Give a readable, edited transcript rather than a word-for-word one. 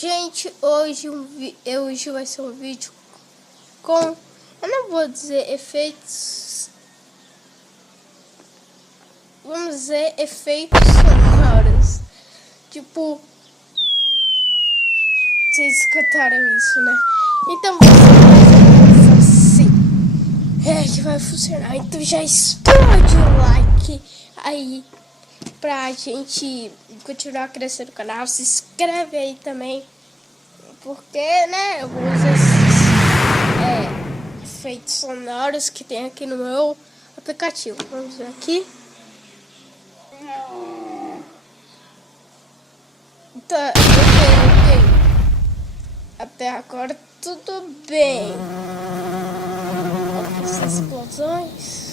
Gente, hoje vai ser um vídeo com, eu não vou dizer efeitos, vamos dizer efeitos sonoros. Tipo, vocês escutaram isso, né? Então você vai fazer assim, que vai funcionar. Então já explode o like aí pra gente continuar crescendo o canal. Se inscreve aí também, porque, né, eu vou usar esses efeitos sonoros que tem aqui no meu aplicativo. Vamos ver aqui. Tá, ok. Até agora tudo bem. Essas explosões.